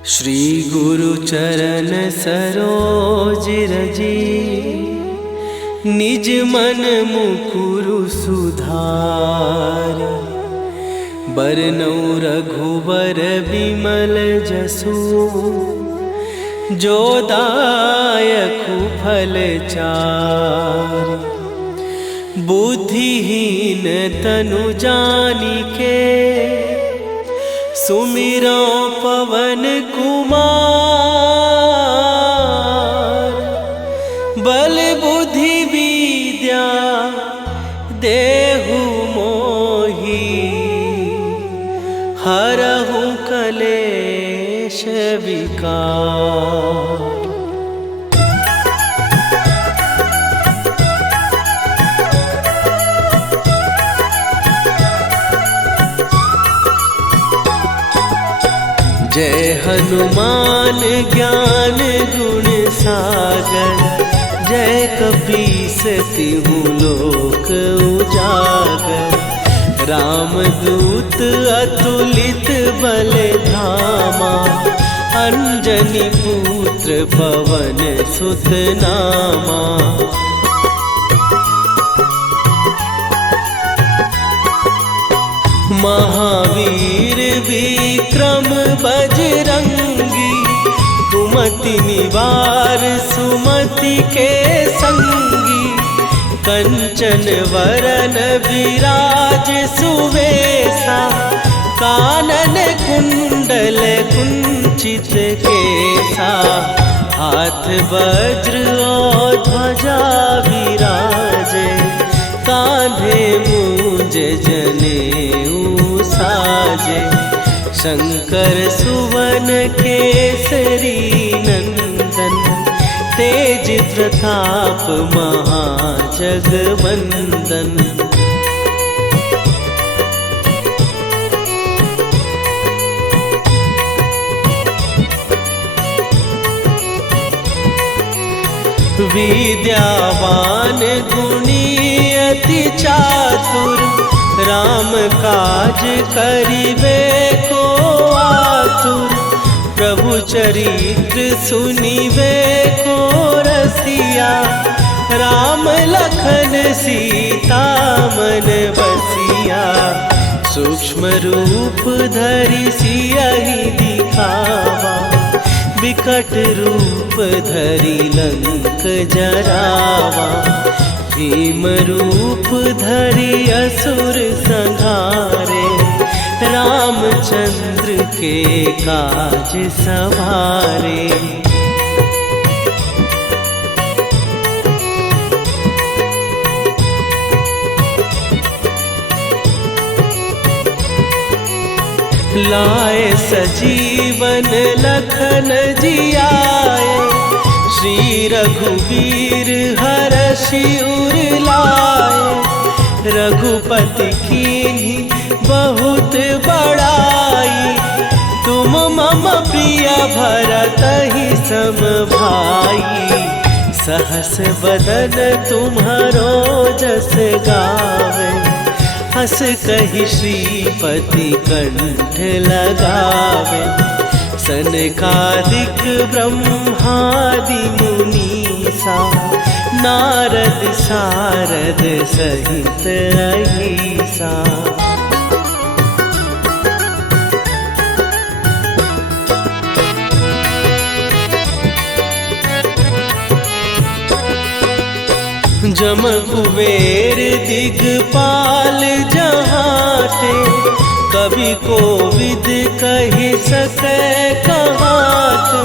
श्री गुरु चरण सरोज रजी, निज मन मुकुरु सुधार। बरनौ रघुबर बिमल जसु, जो दायकु फल चार। बुद्धिहीन तनु जानिके, सुमिरो पवन कुमार। बल बुद्धि विद्या देहु मोहि, हरहु कलेश विकार। जय हनुमान ज्ञान गुण सागर, जय कपीस तिहु लोक उजागर। रामदूत अतुलित बल धामा, अंजनी पुत्र पवन सुत नामा। महावीर विक्रम बजरंगी, कुमति निवार सुमति के संगी। कंचन वरन विराज सुवेशा, कानन कुंडल कुंचित केसा। हाथ वज्र और ध्वजा विराजे, कांधे मूंज जनेऊ साजे। शंकर सुवन केसरी नंदन, तेज प्रताप महाजगवंदन। विद्यावान गुणी अति चातुर, राम काज करिबे को आतुर। प्रभु चरित्र सुनिबे को रसिया, राम लखन सीता मन बसिया। सूक्ष्म रूप धरि सियहि दिखावा, विकट रूप धरि लंक जरावा। भीम रूप धरि असुर संहारे, रामचंद्र के काज सवारे। लाए सजीवन लखन जियाए, श्री रघुवीर हरषि उर लाए। रघुपति कीन्ही बहुत बड़ाई, तुम मम प्रिय भरतहि सम भाई। सहस बदन तुम्हारो जस गावे, हस कहि श्रीपति कंठ लगावे। सनकादिक ब्रह्मादि मुनीसा, नारद सारद सहित अहिसा। जम कुबेर दिगपाल जहाते, कवि कोविद कहि सकै कहाते।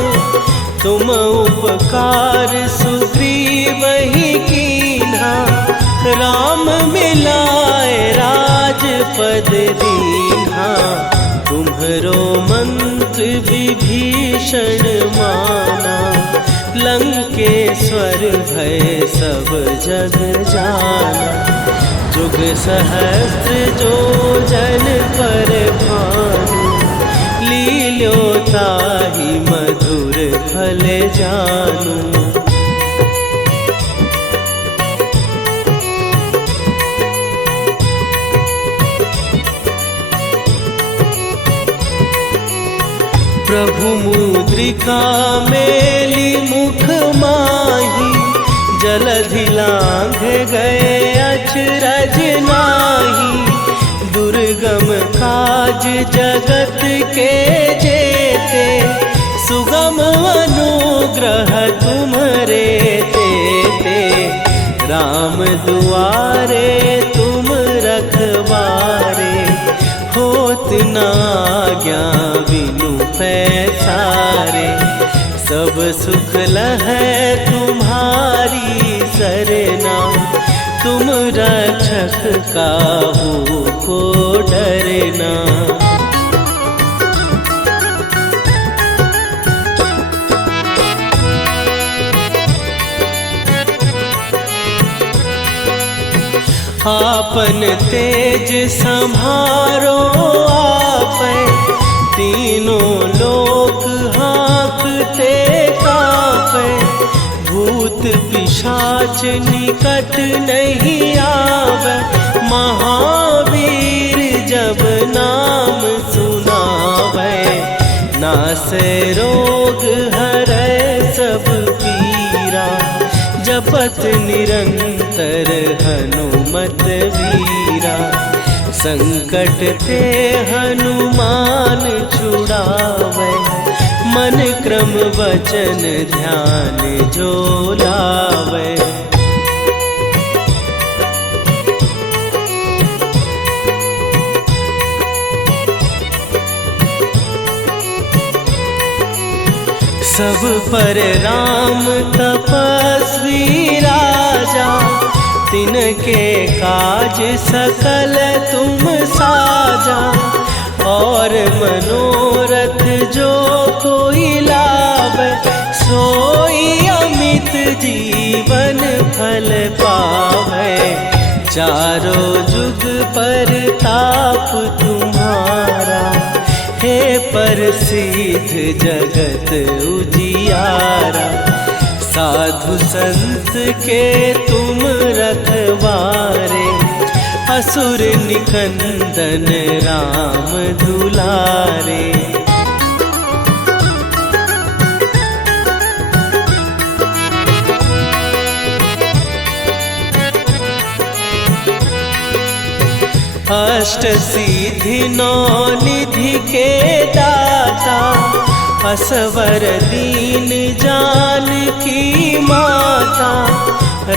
तुम उपकार सुग्रीवहि कीन्हा, राम मिलाए राजपद दीन्हा। तुम्हरो मंत्र विभीषण माना, लंकेश्वर भय सब जग जाना। जुग सहस्त्र जो जन पर भानु, लील्यो ताहि मधुर फल जानू। प्रभु मुद्रिका मेली मुख माही, जलधि लांघ गए अचरज नाही। दुर्गम काज जगत के जेते, सुगम अनुग्रह तुम्हरे तेते। राम दुआरे तुम रखवारे, होत न आज्ञा बिनु पैसारे। सब सुख लहै तुम्हारी सरना, तुम रक्षक काहू को डरना। आपन तेज संभारो आपै, तीनों लोक हाँकते कांपै। भूत पिशाच निकट नहीं आवे, महावीर जब नाम सुनावे। नासै रोग हरै सब पीरा, जपत निरंतर हनुमत वीरा। संकट ते हनुमान छुड़ावे, मन क्रम वचन ध्यान जो लावे। सब पर राम तपस्वी राजा, तिनके काज सकल तुम साजा। और मनोरथ जो कोई लावे, सोई अमित जीवन फल पावे। चारों जुग पर ताप तुम्हारा, हे प्रसिद्ध जगत उजियारा। साधु संत के तुम रखवारे, असुर निकंदन राम दुलारे। अष्ट सिद्धि नौ निधि के दाता, असवर दीन जानकी माता।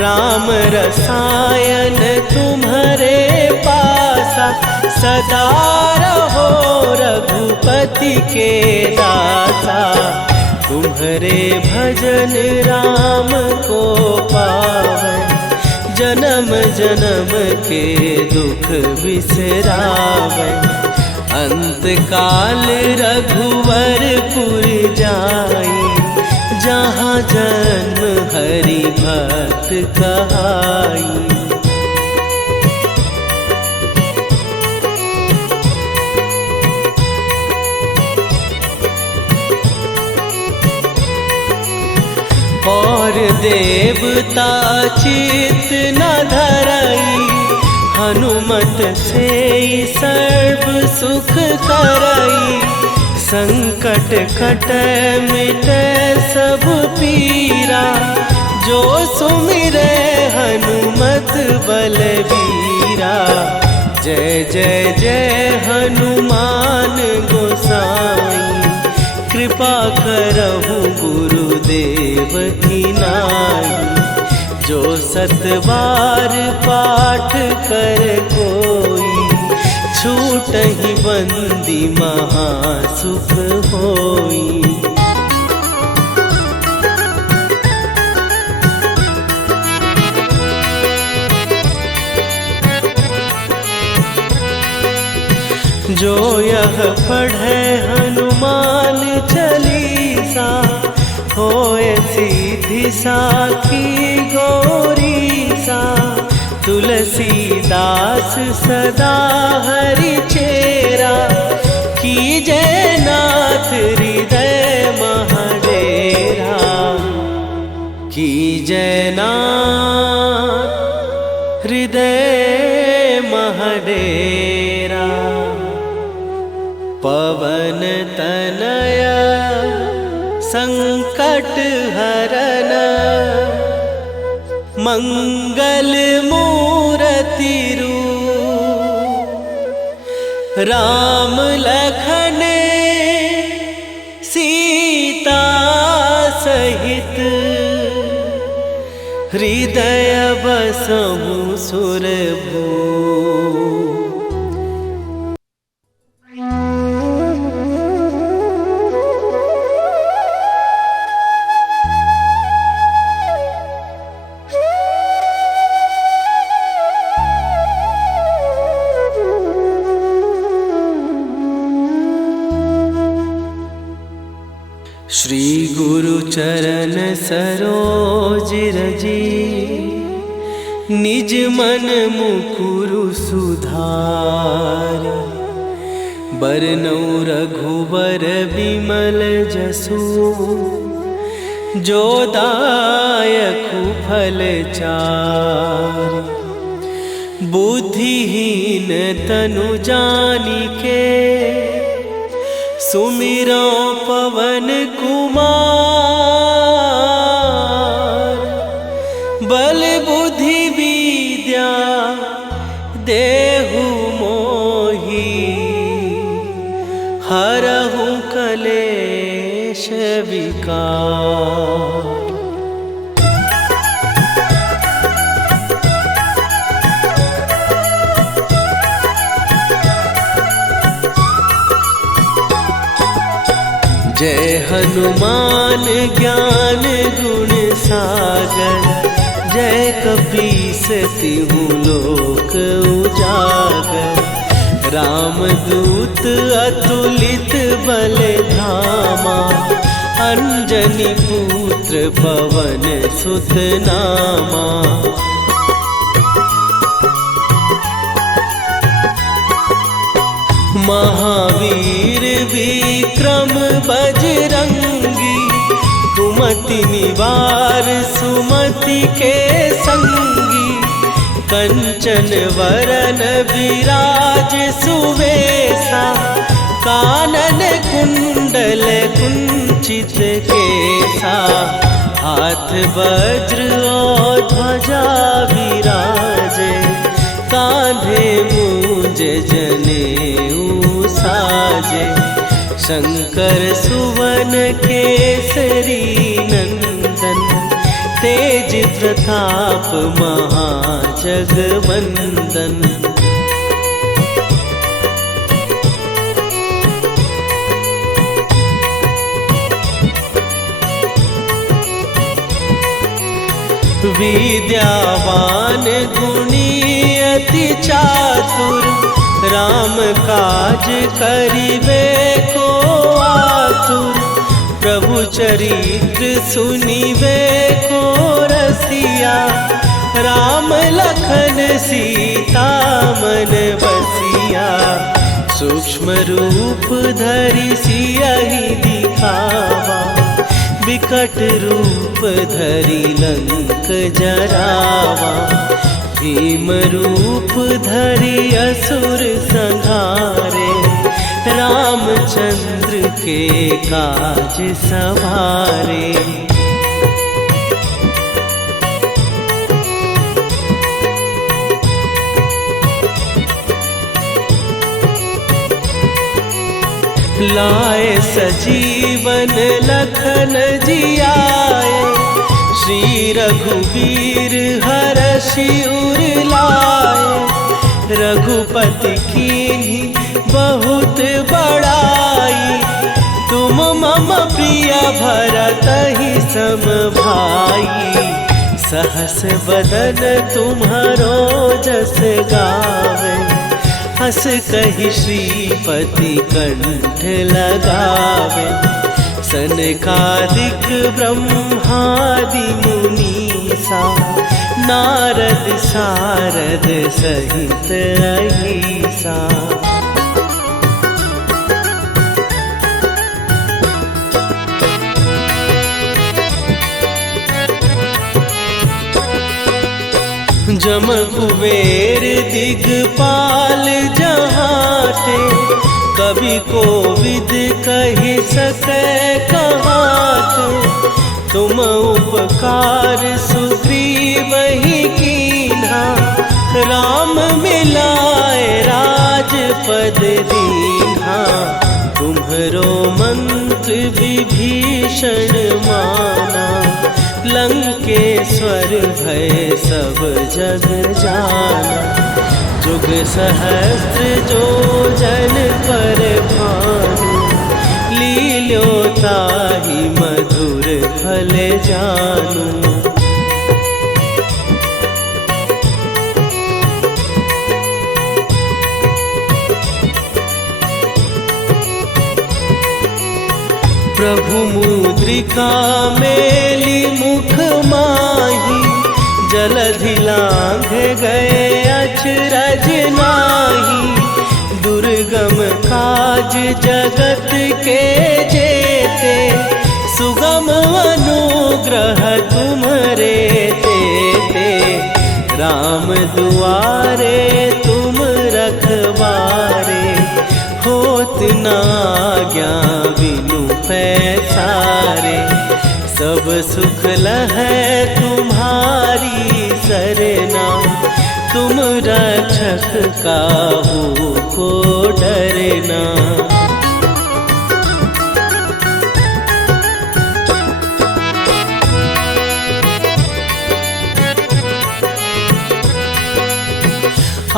राम रसायन तुम्हारे पासा, सदा रहो रघुपति के दासा। तुम्हारे भजन राम को पावै, जन्म जन्म के दुख बिसरावै। अंत काल रघुवरपुर जाई, जहाँ जन्म हरि भक्त कहाई। और देवता चित न धरई, हनुमत से सर्व सुख करई। संकट कटै मिटै सब पीरा, जो सुमिरै हनुमत बलबीरा। जय जय जय हनुमान गोसाई, कृपा करहु गुरुदेव की नाई। जो सतबार पाठ कर कोई, छूटहि बंदी महासुख होई। जो यह पढ़े हनुमान चालीसा, होए सीधी साखी गौरीसा। तुलसीदास सदा हरि चेरा, कीजय नाथ हृदय महडेरा। कीजय नाथ हृदय महडेरा। पवन तनय संकट हरन मंगल मूर्ति रूप राम लखन सीता सहित हृदय बसहु सुरभू। श्री गुरु चरण सरोज रजी निज मन मुकुरु सुधार। बरनउँ रघुबर बिमल जसु जो दायकु फल चार। बुद्धिहीन तनु जानिके सुमिरो पवन कुमार। बल बुद्धि विद्या देहु मोहि हरहु कलेश विकार। जय हनुमान ज्ञान गुण सागर। जय कपीस तिहु लोक उजागर। रामदूत अतुलित बल धामा। अंजनी पुत्र पवन सुत नामा। महावीर विक्रम बजरंगी। कुमति निवार सुमति के संगी। कंचन वरन विराज सुवेशा। कानन कुंडल कुंचित केसा। हाथ वज्र और ध्वजा विराजे। कांधे मूंज जनेऊ साजे। शंकर सुवन केसरी नंदन। तेज प्रताप महाजगवंदन। विद्यावान गुणी अति चातुर। राम काज करिबे को आतुर। प्रभु चरित्र सुनिबे को रसिया। राम लखन सीता मन बसिया। सूक्ष्म रूप धरि सियहि दिखावा। विकट रूप धरि लंक जरावा। भीम रूप धरि असुर संहारे। रामचंद्र के काज सवारे। लाए सजीवन लखन जियाए। श्री रघुवीर हरषि उर लाए। रघुपति कीन्ही बहुत बड़ाई। तुम मम प्रिय भरतहि सम भाई। सहस बदन तुम्हारो जस गावे। हस कहि श्रीपति कंठ लगावे। सनकादिक ब्रह्मादि मुनीसा। नारद सारद सहित अहिसा। जम कुबेर दिगपाल जहाते। कवि कोविद कहि सकै कहाते। तुम उपकार सुग्रीव ही कीन्हा, राम मिलाए राजपद दीन्हा। तुम्हरो मंत्र विभीषण माना, लंकेश्वर भय सब जग जाना। जुग सहस्त्र जो जन पर भानु, लील्यो ताहि मधुर फल जानू। प्रभु मुद्रिका मेली मुख माही, जलधि लांघ गए अचरज नाहि। दुर्गम काज जगत के जेते, सुगम अनुग्रह तुम्हरे तेते। राम दुआरे तुम रखवारे, होत न आज्ञा बिनु पैसारे। सब सुख लहै तुम्हारी सरना, तुम रक्षक काहू को डरना।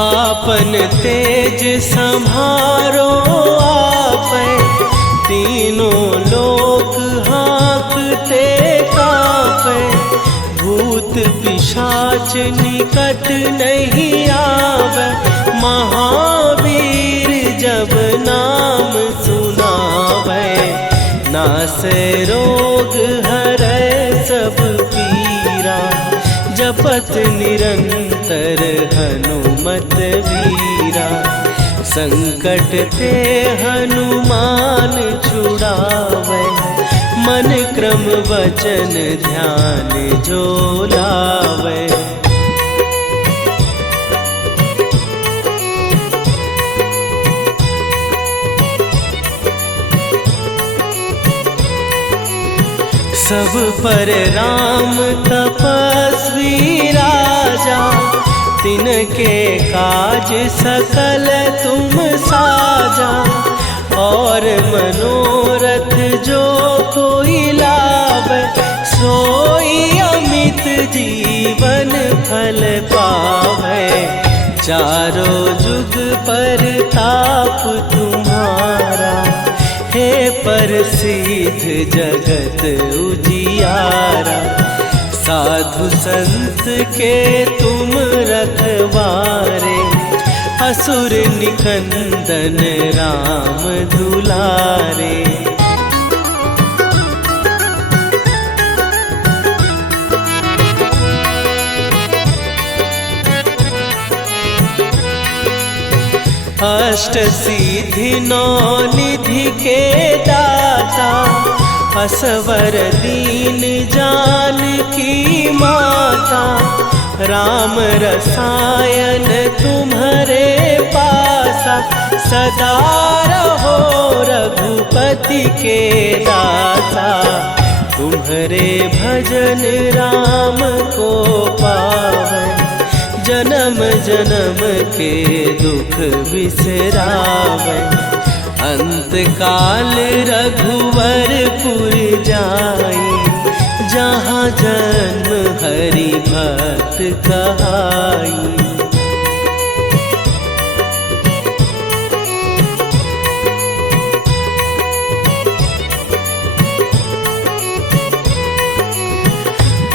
आपन तेज संभारो आपै, तीनों लोक हाँकते कांपै। भूत पिशाच निकट नहीं आवे, महावीर जब नाम सुनावे। नासै रोग हरै सब पीरा, जपत निरंतर हनुमत वीरा। संकट ते हनुमान छुड़ावे, मन क्रम वचन ध्यान जो लावे। सब पर राम तपस्वी राजा, तिनके काज सकल तुम साजा। और मनोरथ जो कोई लावे, सोई अमित जीवन फल पावे। चारों जुग पर ताप तुम्हारा, हे प्रसिद्ध जगत उजियारा। साधु संत के तुम रखवारे, असुर निकंदन राम दुलारे। अष्ट सिद्धि नौ निधि के दाता, असवर दीन जानकी माता। राम रसायन तुम्हरे पासा, सदा रहो रघुपति के दासा। तुम्हरे भजन राम को पावै, जन्म जन्म के दुख बिसरावे। अंत काल रघुवरपुर जाई, जहाँ जन्म हरि भक्त कहाई।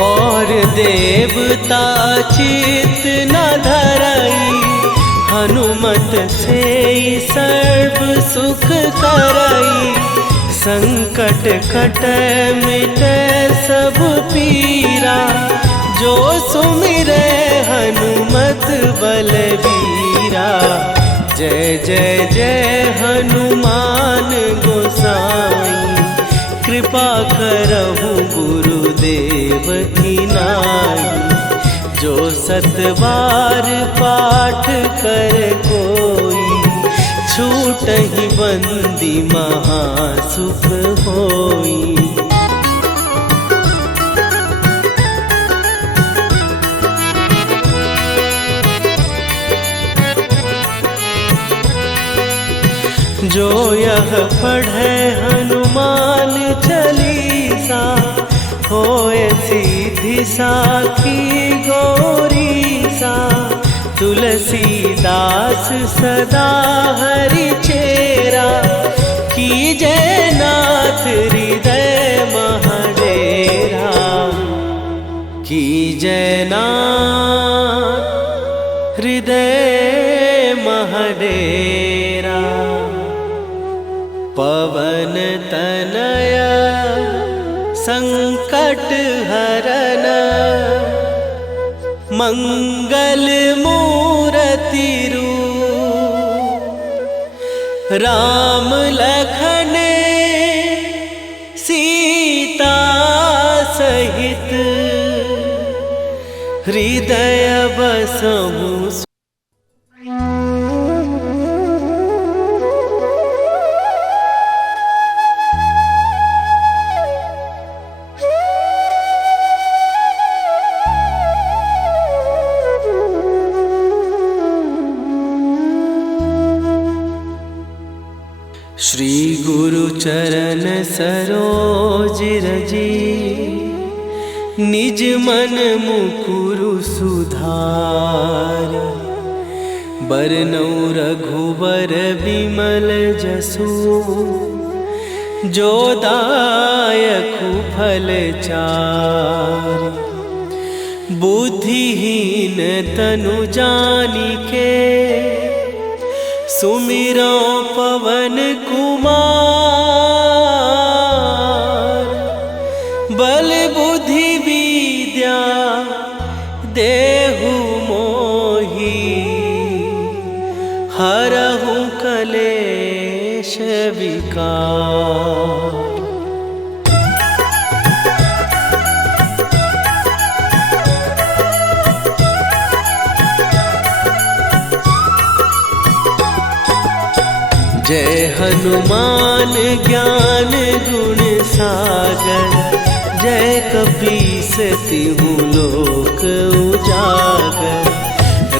और देवता चित न धरई, हनुमत से सर्व सुख करई। संकट कटै मिटै सब पीरा, जो सुमिरै हनुमत बलबीरा। जय जय जय हनुमान गोसाई, कृपा करहु गुरुदेव की नाई। जो सतबार पाठ कर कोई, छूटहि बंदी महासुख होई। जो यह पढ़े हनुमान चालीसा, होए सीधी साखी गौरी सा। तुलसीदास सदा हरि चेरा, कीजय नाथ हृदय महडेरा। कीजय नाथ हृदय महडेरा। पवन तनय संकट हरन, मंगल मूरति रूप। राम लखन सीता सहित, हृदय बसहु। श्री गुरु चरण सरोज रजी, निज मन मुकुरु सुधार। बरनौ रघुबर विमल जसु, जो दायकु फल चार। बुद्धिहीन तनु जानिके, सुमिरो पवन कुमार। बल बुद्धि विद्या देहु मोहि, हरहु कलेश विकार। जय हनुमान ज्ञान गुण सागर, जय कपीस तिहु लोक उजागर।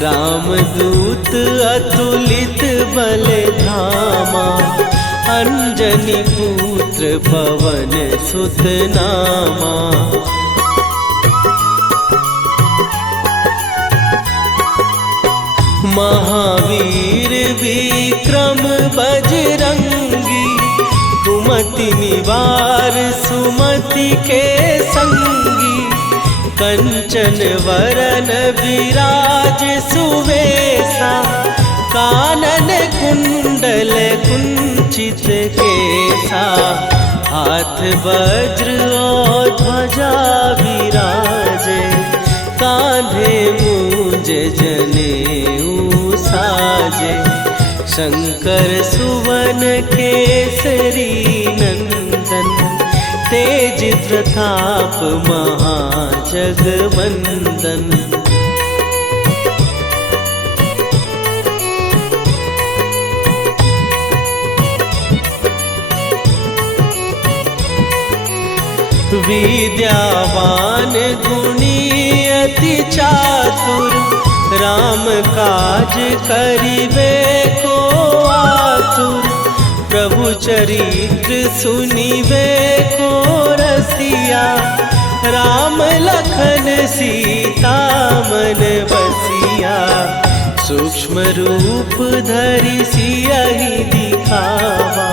रामदूत अतुलित बल धामा, अंजनी पुत्र पवन सुत नामा। महावीर विक्रम बजरंगी, कुमति निवार सुमति के संगी। कंचन वरन विराज सुवेशा, कानन कुंडल कुंचित केसा। हाथ वज्र और ध्वजा विराजे, कांधे मूंज जनेऊ साजे। शंकर सुवन केसरी नंदन, तेज प्रताप महाजगवंदन। विद्यावान गुणी अति चातुर, राम काज करिबे को आतुर। प्रभु चरित्र सुनिबे को रसिया, राम लखन सीता मन बसिया। सूक्ष्म रूप धरि सियहि दिखावा,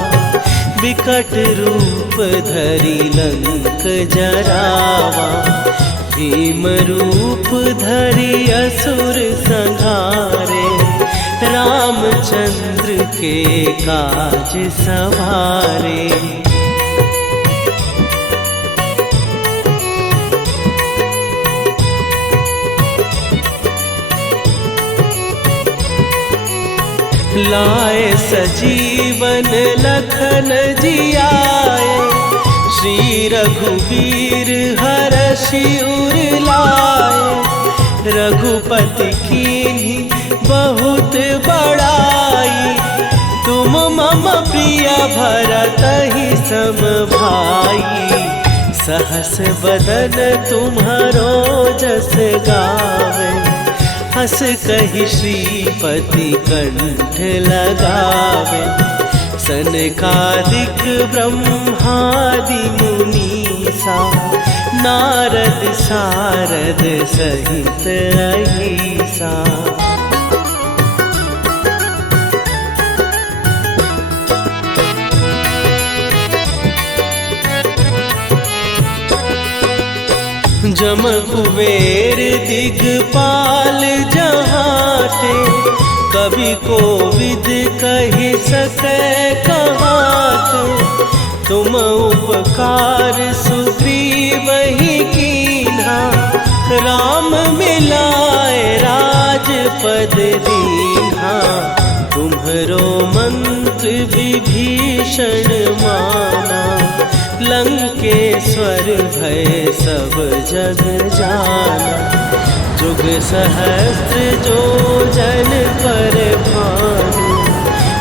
विकट रूप धरि लंक जरावा। भीम रूप धरि असुर संहारे, रामचंद्र के काज सवारे। लाए सजीवन लखन जियाए, श्री रघुवीर हरषि उर लाए। रघुपति कीन्ही बहुत बड़ाई, तुम मम प्रिय भरतहि सम भाई। सहस बदन तुम्हारो जस गावे, हस कहि श्रीपति कंठ लगावे। सनकादिक ब्रह्मादि मुनीसा नारद सारद सहित अहिसा। जम कुबेर दिगपाल जहाँ थे, कवि को विद कहि सकै कहाते। तुम उपकार सुग्रीव ही कीन्हा, राम मिलाए राजपद दीन्हा। तुम्हरो मंत्र विभीषण माना, लंकेश्वर भय सब जग जाना। जुग सहस्त्र जो जन पर भानु,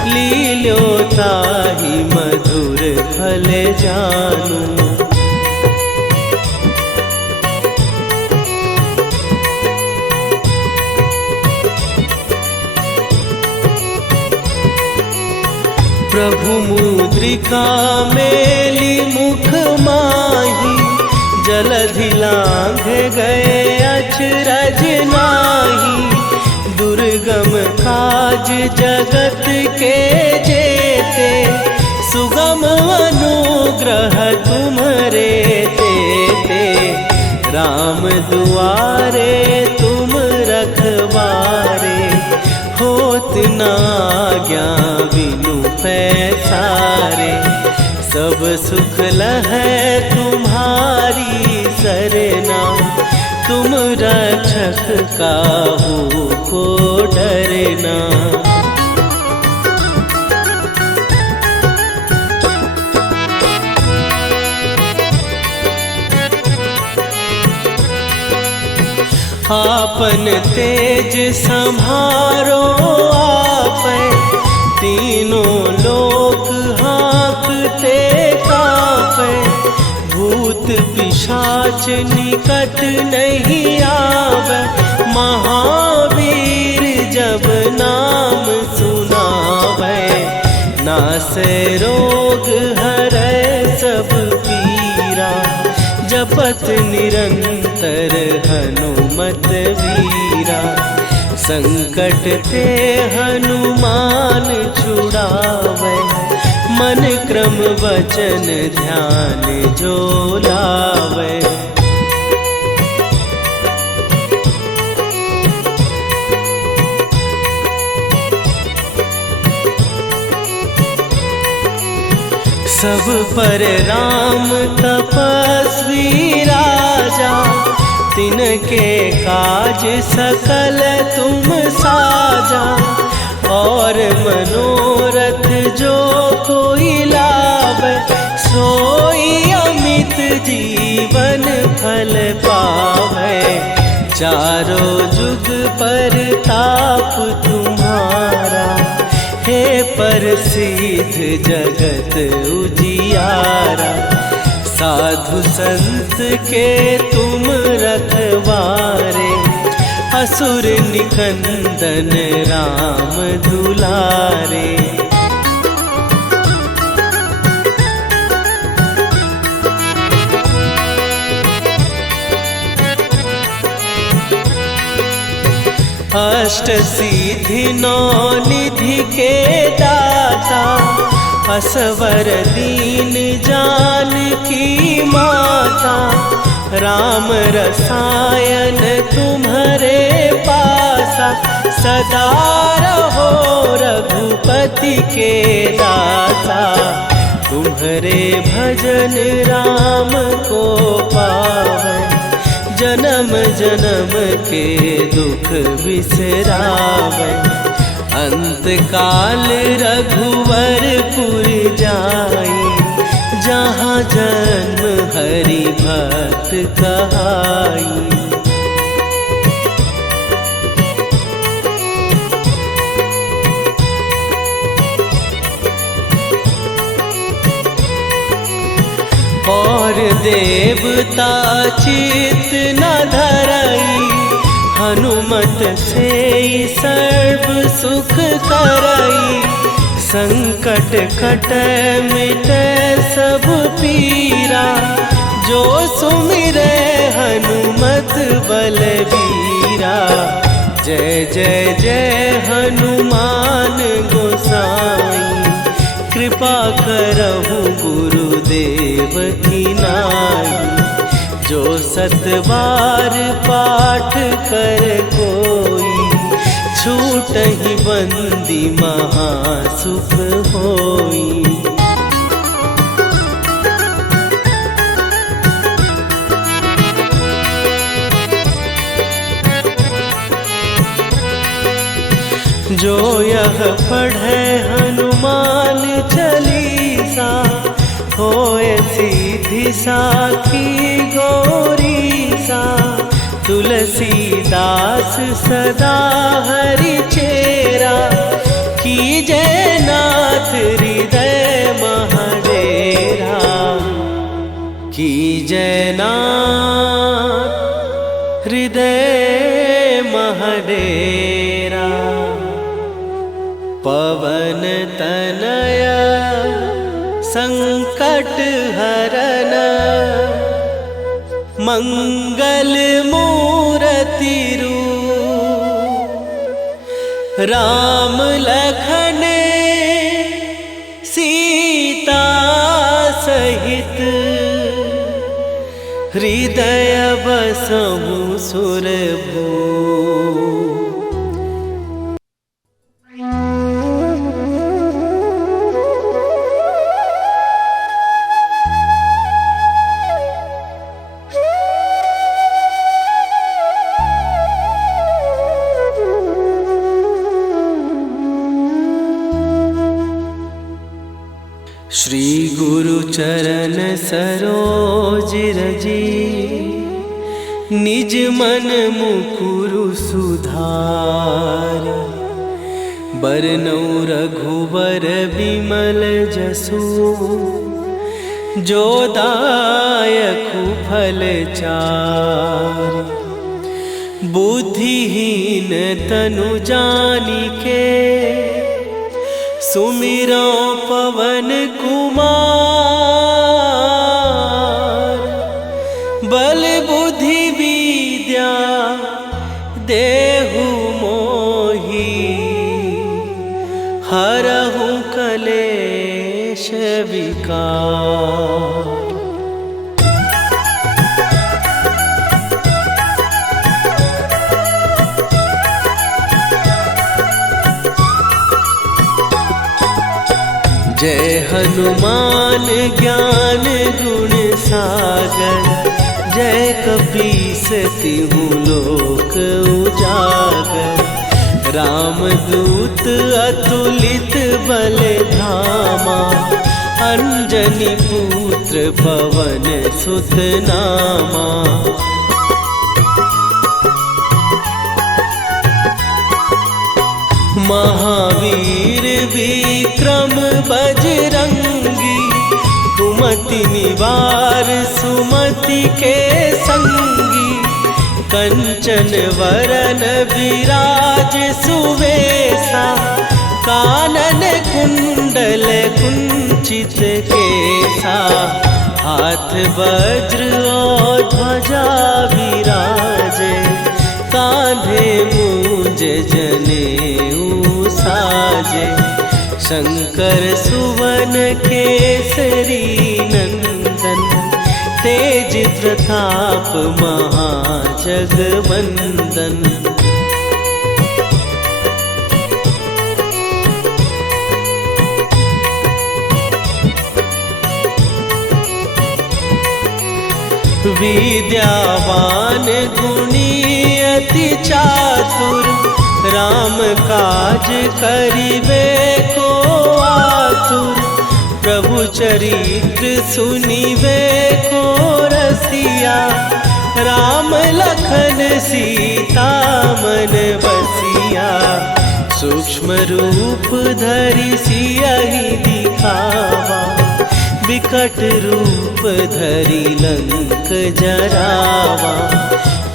लील्यो ताहि मधुर फल जानू। प्रभु मुद्रिका मेली मुख माही, जलधि लांघ गए अचरज नाही। दुर्गम काज जगत के जेते, सुगम अनुग्रह तुम्हरे तेते। राम दुआरे तुम रखवारे, होत न आज्ञा बिनु पैसारे। सब सुख लहै तुम्हारी सरना, तुम रक्षक काहू को डरना। आपन तेज संभारो आपै, तीनों लोक हाँकते कापै। भूत पिशाच निकट नहीं आवे, महावीर जब नाम सुनावे। नासै रोग हरै सब पीरा, जपत निरंतर हनुमत वीरा। संकट ते हनुमान छुड़ावे, मन क्रम वचन ध्यान जो लावे। सब पर राम तपस्वी राजा, तिनके काज सकल तुम साजा। और मनोरथ जो कोई लावे, सोई अमित जीवन फल पावे। चारों जुग पर ताप तुम्हारा, हे प्रसिद्ध जगत उजियारा। साधु संत के तुम रखवारे, असुर निकंदन राम दुलारे। अष्ट सिद्धि नौ निधि के दाता, असवर दीन जानकी माता। राम रसायन तुम्हारे पासा, सदा रहो रघुपति के दासा। तुम्हारे भजन राम को पावे, जन्म जन्म के दुख बिसरावे। अंत काल रघुवरपुर जाई, जहाँ जन्म हरि भक्त कहाई। और देवता चित न धरई, हनुमत से सर्व सुख करई। संकट कटे मिटे सब पीरा, जो सुमिरे हनुमत बलबीरा। जय जय जय हनुमान गोसाई, कृपा करहु गुरुदेव की नाई। जो 7 बार पाठ कर कोई, छूटहि बंदी महासुख होई। जो यह पढ़े हनुमान चालीसा, होए सीधी साखी गौरीसा। तुलसीदास सदा हरि चेरा, कीजय नाथ हृदय महडेरा। कीजय नाथ हृदय महडेरा। पवन तनया संकट हरन, मंगल मूर्ति रूप। राम लखन सीता सहित, हृदय बसहु सुरभूप। श्री गुरु चरण सरोज रजी, निज मन मुकुरु सुधार। बरनउँ रघुबर बिमल जसु, जो दायकु फल चारि। बुद्धिहीन तनु जानिके, सुमिरो पवन कुमार। बल बुद्धि विद्या देहु मोहि, हरहु कलेश विकार। जय हनुमान ज्ञान गुण सागर, जय कपीस तिहु लोक उजागर। रामदूत अतुलित बल धामा, अंजनी पुत्र पवन सुत नामा। महावीर विक्रम बजरंगी, कुमति निवार सुमति के संगी। कंचन वरन विराज सुवेशा, कानन कुंडल कुंचित केसा। हाथ वज्र और ध्वजा विराजे, कांधे मूंज जनेऊ साजे। शंकर सुवन केसरी नंदन, तेज प्रताप महाजगवंदन। विद्यावान गुणी अति चातुर, राम काज करिबे को आतुर। प्रभु चरित्र सुनिबे को रसिया, राम लखन सीता मन बसिया। सूक्ष्म रूप धरि सियहि दिखावा, विकट रूप धरि लंक जरावा।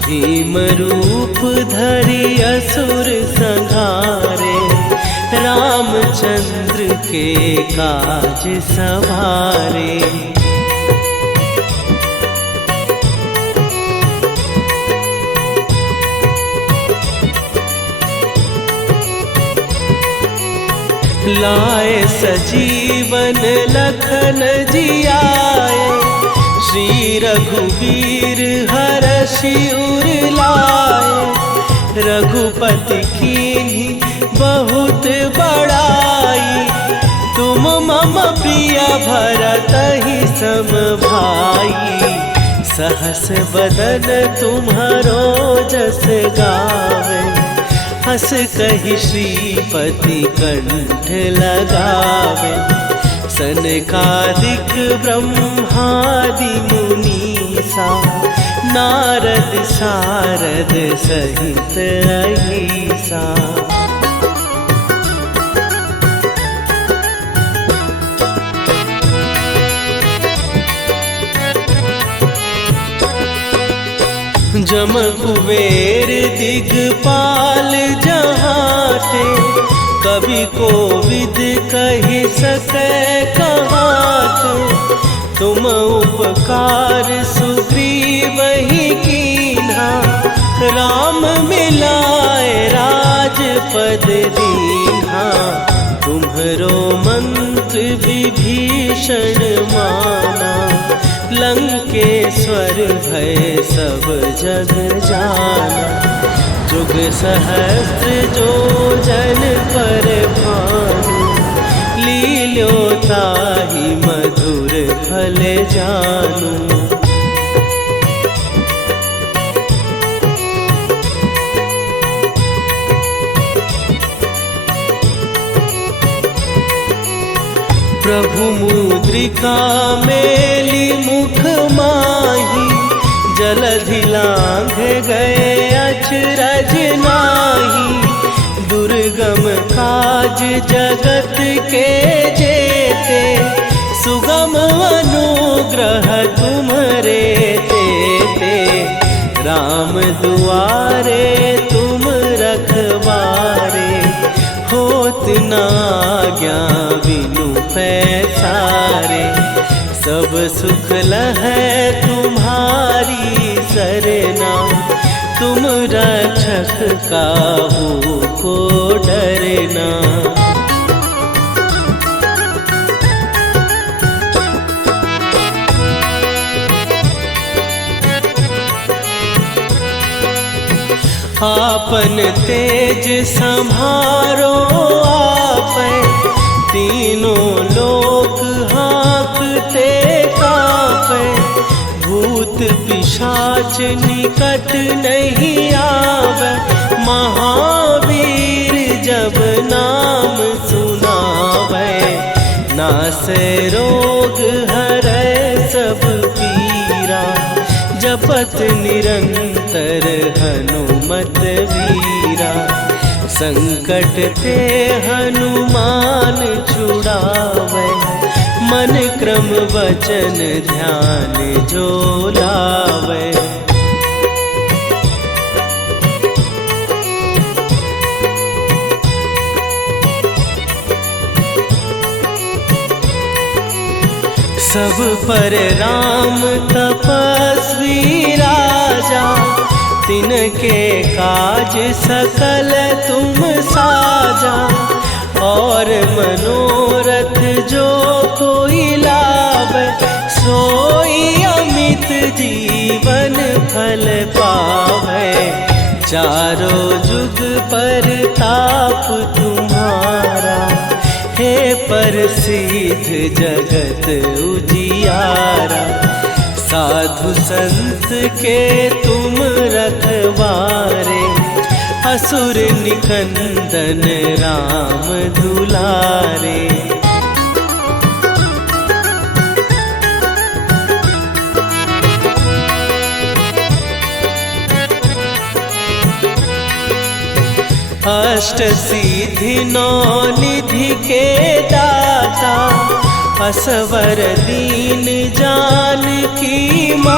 भीम रूप धरि असुर संहारे, रामचंद्र के काज सवारे। लाए सजीवन लखन जियाए, श्री रघुवीर हरषि उर लाए। रघुपति कीन्ही बहुत बड़ाई, तुम मम प्रिय भरतहि सम भाई। सहस बदन तुम्हारो जस गावे, हस कहि श्रीपति कंठ लगावे। सनकादिक ब्रह्मादि मुनीसा, नारद सारद सहित अहिसा। जम कुबेर दिगपाल जहाते, कवि कोविद कहि सकै कहाते। तुम उपकार सुग्रीवहि कीन्हा, राम मिलाए राजपद दीन्हा। तुम्हरो मंत्र विभीषण माना, लंकेश्वर भय सब जग जाना। जुग सहस्त्र जो जन पर भानु, लील्यो ताहि मधुर फल जानू। प्रभु मुद्रिका मेली मुख माही, जलधि लांघ गए अचरज नाही। दुर्गम काज जगत के जेते, सुगम अनुग्रह तुम्हरे तेते। राम दुआरे तुम रखवारे, होत न आज्ञा बिनु पैसारे। सब सुख लहै तुम्हारी सरना, तुम रक्षक काहू को डरना। आपन तेज सम्हारो आपै, तीनों लोक हाँकते कांपै। भूत पिशाच निकट नहीं आवे, महावीर जब नाम सुनावे। नासै रोग हरै सब पीरा, जपत निरंतर हनुमत वीरा। संकट ते हनुमान छुड़ावे, मन क्रम वचन ध्यान जो लावे। सब पर राम तपस्वी राजा, तिनके काज सकल तुम साजा। और मनोरथ जो कोई लावे, सोई अमित जीवन फल पावे। चारों जुग पर ताप तुम्हारा, हे प्रसिद्ध जगत उजियारा। साधु संत के तुम रखवारे, असुर निकंदन राम दुलारे। अष्ट सिद्धि नौ निधि के दाता, असवर दीन जानकी माँ।